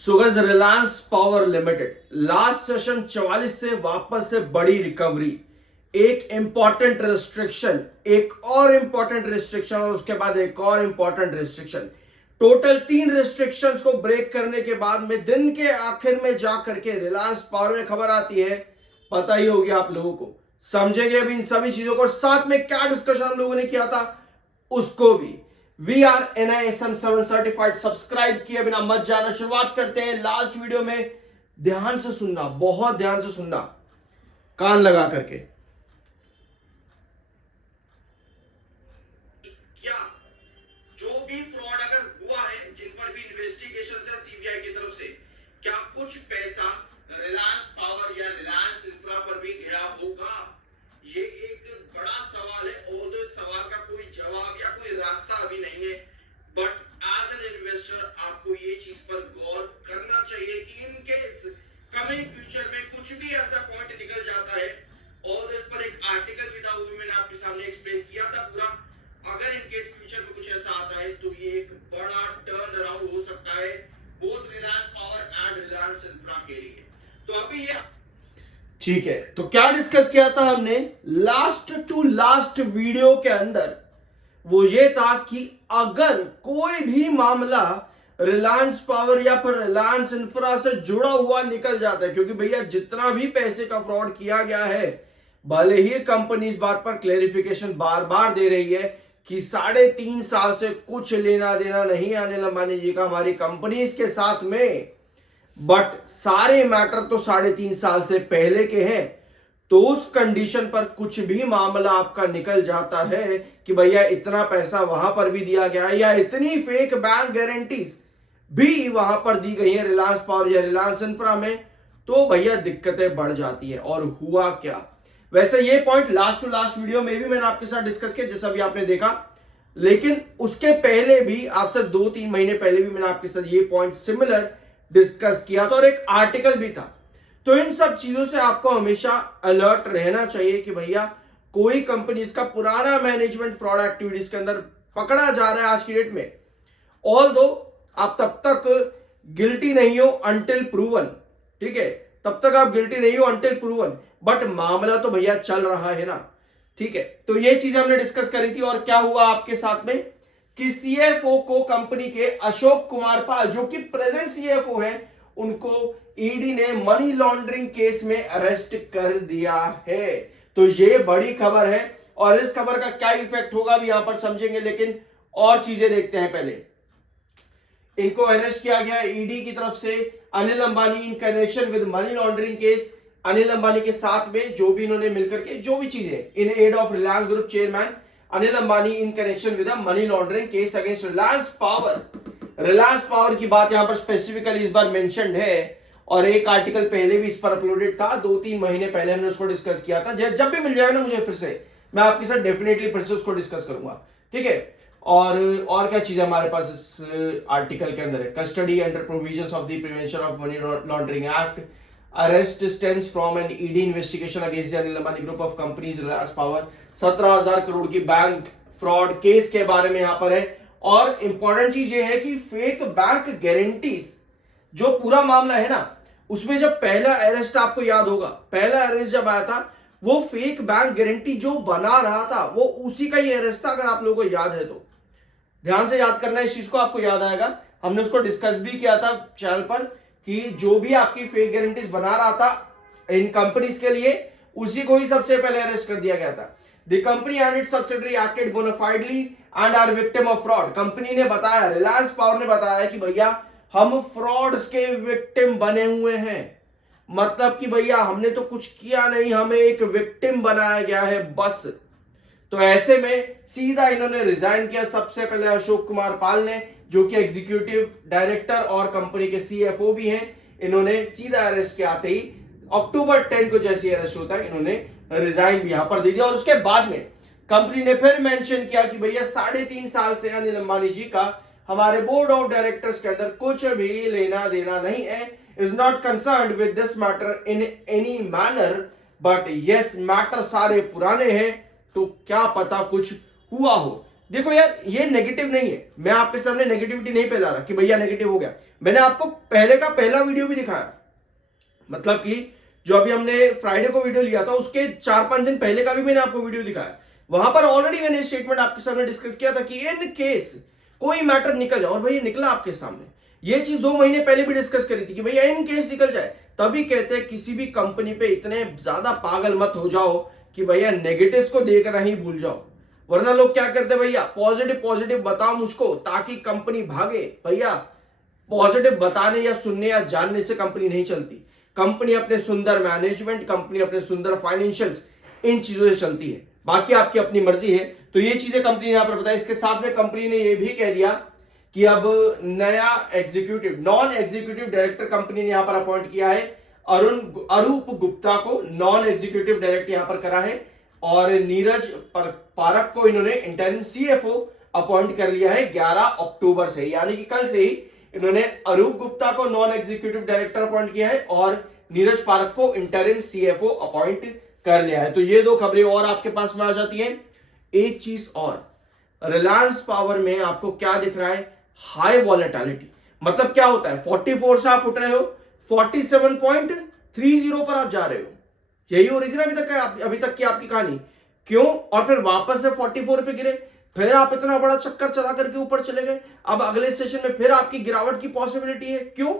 सुगज Reliance Power Limited last session 44 से वापस से बड़ी रिकवरी, एक इंपॉर्टेंट रिस्ट्रिक्शन, एक और इंपॉर्टेंट रिस्ट्रिक्शन और उसके बाद एक और इंपॉर्टेंट रिस्ट्रिक्शन, टोटल 3 रिस्ट्रिक्शंस को ब्रेक करने के बाद में दिन के आखिर में जा करके रिलायंस पावर में खबर आती है। पता ही होगी आप लोगों को, समझेंगे अभी इन सभी चीजों को, साथ में क्या डिस्कशन हम लोगों ने किया था उसको भी। We are NISM 7 certified, subscribe किए बिना मत जाना। शुरुआत करते हैं लास्ट वीडियो में, ध्यान से सुनना, बहुत ध्यान से सुनना, कान लगा करके। क्या जो भी फ्रॉड अगर हुआ है, जिन पर भी इन्वेस्टिगेशन है CBI की तरफ से, क्या कुछ पैसा रिलायंस पावर या रिलायंस इंफ्रा पर भी गया होगा? ये एक बड़ा सवाल है और इस सवाल का कोई जवाब या कोई रास्ता अभी नहीं है, बट एज एन इन्वेस्टर आपको ये चीज पर गौर करना चाहिए कि इन केस कमिंग फ्यूचर में कुछ भी ऐसा पॉइंट निकल जाता है, और इस पर एक आर्टिकल भी था, वो भी मैंने आपके सामने एक्सप्लेन किया था पूरा। अगर इन केस फ्यूचर में कुछ ऐसा आता है तो ये एक बड़ा टर्न अराउंड हो सकता है both Reliance power and Reliance infra के लिए। तो अभी ये ठीक है, तो क्या डिस्कस किया था हमने लास्ट टू लास्ट वीडियो के अंदर? वो ये था कि अगर कोई भी मामला रिलायंस पावर या फिर रिलायंस इंफ्रा से जुड़ा हुआ निकल जाता है, क्योंकि भैया जितना भी पैसे का फ्रॉड किया गया है, भले ही कंपनी इस बात पर क्लेरिफिकेशन बार बार दे रही है कि 3.5 साल से कुछ लेना देना नहीं अनिल अंबानी जी का हमारी कंपनीज के साथ में, बट सारे मैटर तो 3.5 साल से पहले के हैं। तो उस कंडीशन पर कुछ भी मामला आपका निकल जाता है कि भैया इतना पैसा वहां पर भी दिया गया है या इतनी फेक बैंक गारंटीज भी वहां पर दी गई है रिलायंस पावर या रिलायंस इंफ्रा में, तो भैया दिक्कतें बढ़ जाती है। और हुआ क्या? वैसे ये point last to last video में भी मैंने आपके साथ डिस्कस किया, जैसा भी आपने देखा, लेकिन उसके पहले भी आपसे 2-3 महीने पहले भी मैंने आपके साथ ये पॉइंट सिमिलर डिस्कस किया था और एक आर्टिकल भी था। तो इन सब चीजों से आपको हमेशा अलर्ट रहना चाहिए कि भैया कोई कंपनी का पुराना मैनेजमेंट फ्रॉड एक्टिविटीज के अंदर पकड़ा जा रहा है आज की डेट में, ऑल दो आप तब तक गिल्टी नहीं हो अनटिल प्रूवन, ठीक है, तब तक आप गिल्टी नहीं हो अनटिल प्रूवन, बट मामला तो भैया चल रहा है ना, ठीक है। तो ये चीज हमने डिस्कस करी थी। और क्या हुआ आपके साथ में कि CFO को कंपनी के अशोक कुमार पाल, जो कि प्रेजेंट CFO है, उनको ईडी ने मनी लॉन्ड्रिंग केस में अरेस्ट कर दिया है। तो ये बड़ी खबर है और इस खबर का क्या इफेक्ट होगा अभी यहां पर समझेंगे, लेकिन और चीजें देखते हैं। पहले इनको अरेस्ट किया गया ईडी की तरफ से, Anil Ambani in connection with money laundering case, Anil Ambani के साथ में जो भी इन्होंने मिलकर के जो भी चीजें in ED of Reliance group chairman Anil Ambani in connection with money laundering case against Reliance Power. Reliance Power की बात यहां पर स्पेसिफिकली इस बार मेंशन्ड है और एक आर्टिकल पहले भी इस पर अपलोडेड था, 2-3 महीने पहले हमने उसको डिस्कस किया था। जब भी मिल जाएगा ना मुझे फिर से, मैं आपके साथ डेफिनेटली फिर से उसको डिस्कस करूंगा, ठीक है। और क्या चीज हमारे पास इस आर्टिकल के अंदर है? Custody under provisions of the prevention of money laundering act, arrest stems from an ED investigation against the Anil Ambani group of companies Reliance power, 17,000 crore की बैंक फ्रॉड केस के बारे में यहां पर है। और इंपॉर्टेंट चीज ये है कि फेक बैंक गारंटीज जो पूरा मामला है ना, उसमें जब पहला अरेस्ट आपको याद होगा, पहला अरेस्ट जब आया था, वो फेक बैंक गारंटी जो बना रहा था वो उसी का ही अरेस्ट था। अगर आप लोगों को याद है तो ध्यान से याद करना, इस चीज को आपको याद आएगा। हमने उसको डिस्कस भी किया था चैनल पर कि जो भी आपकी फेक गारंटीज बना रहा था इन कंपनीज के लिए, उसी को ही सबसे पहले अरेस्ट कर दिया गया था। The company and its subsidiary acted bonafidely and are victim of fraud. Company ने बताया, रिलायंस पावर ने बताया कि भैया हम फ्रॉड्स के विक्टिम बने हुए हैं, मतलब कि भैया हमने तो कुछ किया नहीं, हमें एक विक्टिम बनाया गया है बस। तो ऐसे में सीधा इन्होंने रिजाइन किया सबसे पहले अशोक कुमार पाल ने, जो कि एग्जीक्यूटिव डायरेक्टर और कंपनी के CFO भी हैं। इन्होंने सीधा अरेस्ट के आते ही अक्टूबर 10 को जैसे अरेस्ट होता है, इन्होंने रिजाइन भी यहां पर दे दिया। और उसके बाद में कंपनी ने फिर मेंशन किया कि भैया 3.5 साल से अनिल अंबानी जी का हमारे बोर्ड ऑफ डायरेक्टर्स के अंदर कुछ भी लेना देना नहीं है, is not concerned with this matter in any manner, but yes matter सारे पुराने हैं, तो क्या पता कुछ हुआ हो। देखो यार, ये नेगेटिव नहीं है, मैं आपके सामने नेगेटिविटी नहीं फैला रहा कि भैया नेगेटिव हो गया। मैंने आपको पहले का पहला वीडियो भी दिखाया, मतलब कि जो अभी हमने फ्राइडे को वीडियो लिया था उसके 4-5 दिन पहले का भी मैंने आपको वीडियो दिखाया। वहां पर ऑलरेडी मैंने स्टेटमेंट आपके सामने डिस्कस किया था कि इन केस कोई मैटर निकल जाए, और भैया निकला आपके सामने। ये चीज 2 महीने पहले भी डिस्कस करी थी कि भैया इन केस निकल जाए, तभी कहते हैं किसी भी कंपनी पे इतने ज्यादा पागल मत हो जाओ कि भैया नेगेटिव्स को देखना ही भूल जाओ। वरना लोग क्या करते हैं भैया, पॉजिटिव पॉजिटिव बताओ मुझको ताकि कंपनी भागे। भैया पॉजिटिव बताने या सुनने या जानने से कंपनी नहीं चलती। कंपनी अपने सुंदर मैनेजमेंट, कंपनी अपने सुंदर फाइनेंशियल्स, इन चीजों से चलती है। बाकी आपकी अपनी मर्जी है। तो ये चीजें कंपनी ने यहां पर बताई। इसके साथ में कंपनी ने यह भी कह दिया कि अब नया executive, non executive director company ने यहां पर अपॉइंट किया है। अरूप गुप्ता को नॉन एग्जीक्यूटिव डायरेक्टर यहां पर करा है, और नीरज पारक को इन्होंने इंटरिम सीएफओ अपॉइंट कर लिया है 11 अक्टूबर से, यानी कि कल से ही इन्होंने अरूप गुप्ता को नॉन एग्जीक्यूटिव डायरेक्टर अपॉइंट किया है और नीरज पारक को इंटरिम सीएफओ अपॉइंट कर लिया है। तो ये 2 खबरें और आपके पास में आ जाती हैं। एक चीज और, रिलायंस पावर में आपको क्या दिख रहा है, हाई वॉलेटिलिटी। मतलब क्या होता है, 44 से आप उठ रहे हो 47.30 पर आप जा रहे हो। यही हो रही थी ना अभी तक की आपकी कहानी। क्यों? और फिर वापस से 44 पे गिरे, फिर आप इतना बड़ा चक्कर चला करके ऊपर चले गए। अब अगले सेशन में फिर आपकी गिरावट की पॉसिबिलिटी है। क्यों?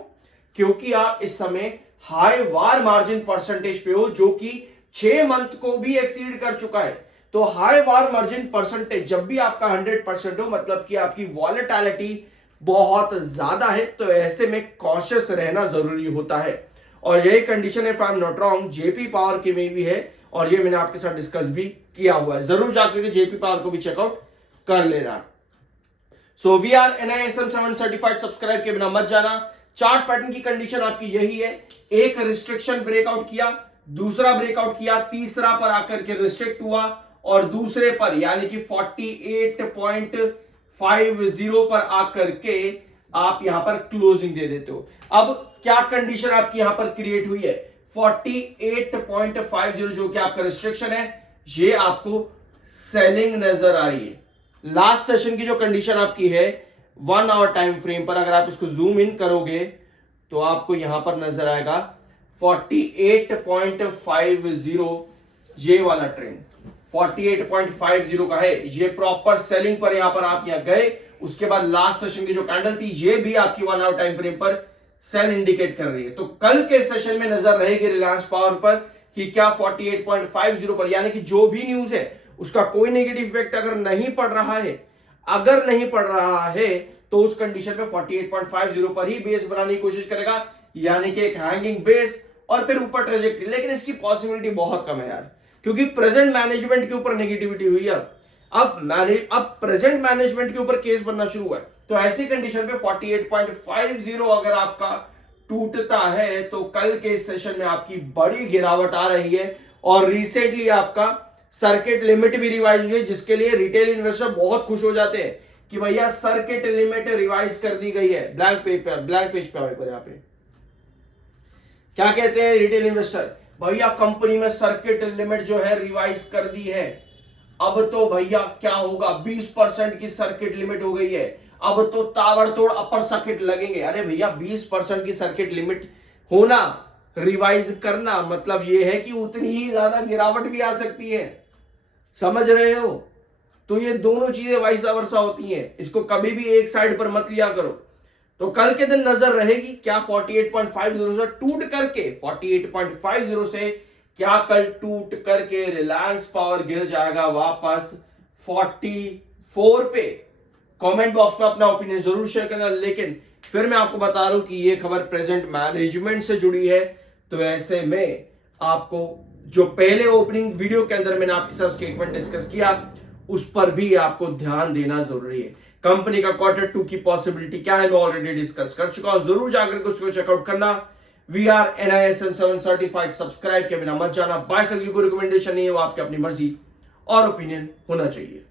क्योंकि आप इस समय हाई वार मार्जिन परसेंटेज पे हो, जो कि 6 मंथ को भी एक्सीड कर चुका है। तो हाई वार मार्जिन परसेंटेज जब भी आपका 100% हो, मतलब कि आपकी वॉलेटिलिटी बहुत ज्यादा है, तो ऐसे में कॉशियस रहना जरूरी होता है। और यही कंडीशन है, if I am not wrong, JP power की में भी है, और ये मैंने आपके साथ डिस्कस भी किया हुआ है। जरूर जाकर के जेपी पावर को भी चेकआउट कर लेना। So we are NISM 7 certified, subscribe के बिना मत जाना। चार्ट पैटर्न की कंडीशन आपकी यही है, एक रिस्ट्रिक्शन ब्रेकआउट किया, दूसरा ब्रेकआउट किया, तीसरा पर आकर के रिस्ट्रिक्ट हुआ, और दूसरे पर यानी कि 48.50 पर आकर के आप यहां पर क्लोजिंग दे देते हो। अब क्या कंडीशन आपकी यहां पर क्रिएट हुई है, 48.50 जो कि आपका रिस्ट्रिक्शन है, ये आपको सेलिंग नजर आ रही है। लास्ट सेशन की जो कंडीशन आपकी है 1 आवर टाइम फ्रेम पर, अगर आप इसको जूम इन करोगे तो आपको यहां पर नजर आएगा 48.50, ये वाला ट्रेंड 48.50 का है। ये प्रॉपर सेलिंग पर यहां पर आप यहां गए। उसके बाद लास्ट सेशन की जो कैंडल थी, ये भी आपकी 1 आवर टाइम फ्रेम पर सेल इंडिकेट कर रही है। तो कल के सेशन में नजर रहेगी रिलायंस पावर पर कि क्या 48.50 पर, यानी कि जो भी न्यूज है उसका कोई नेगेटिव इफेक्ट अगर नहीं पड़ रहा है, तो उस कंडीशन में 48.50 पर ही बेस बनाने की कोशिश करेगा, यानी कि एक हैंगिंग बेस और फिर ऊपर ट्रेजेक्टरी। लेकिन इसकी पॉसिबिलिटी बहुत कम है यार, क्योंकि प्रेजेंट मैनेजमेंट के ऊपर नेगेटिविटी हुई है। अब प्रेजेंट मैनेजमेंट के ऊपर केस बनना शुरू हुआ है। तो ऐसी कंडीशन पे 48.50 अगर आपका टूटता है तो कल के सेशन में आपकी बड़ी गिरावट आ रही है। और रिसेंटली आपका सर्किट लिमिट भी रिवाइज हुई है, जिसके लिए रिटेल इन्वेस्टर बहुत खुश हो जाते हैं कि भैया सर्किट लिमिट रिवाइज कर दी गई है। ब्लैंक पेज पे यहाँ पे क्या कहते हैं रिटेल इन्वेस्टर, भैया कंपनी में सर्किट लिमिट जो है रिवाइज कर दी है। अब तो भैया क्या होगा, 20% की सर्किट लिमिट हो गई है, अब तो ताबड़तोड़ अपर सर्किट लगेंगे। अरे भैया 20% की सर्किट लिमिट होना, रिवाइज करना, मतलब यह है कि उतनी ही ज्यादा गिरावट भी आ सकती है। समझ रहे हो? तो ये दोनों चीजें वाइस वर्सा होती हैं, इसको कभी भी एक साइड पर मत लिया करो। तो कल के दिन नजर रहेगी क्या 48.50 से टूट करके 48.50 से क्या कल टूट करके रिलायंस पावर गिर जाएगा वापस 44 पे। कमेंट बॉक्स में अपना ओपिनियन जरूर शेयर करना। लेकिन फिर मैं आपको बता रहा हूं कि ये खबर प्रेजेंट मैनेजमेंट से जुड़ी है, तो ऐसे में आपको जो पहले ओपनिंग वीडियो के अंदर मैंने आपके साथ स्टेटमेंट डिस्कस किया, उस पर भी आपको ध्यान देना जरूरी है। कंपनी का Q2 की पॉसिबिलिटी क्या है मैं ऑलरेडी डिस्कस कर चुका हूं, जरूर जाकर उसको चेकआउट करना। We are NISM 7 certified, subscribe के बिना मत जाना। बाय सेल की कोई रिकमेंडेशन नहीं है, वो आपकी अपनी मर्जी और ओपिनियन होना चाहिए।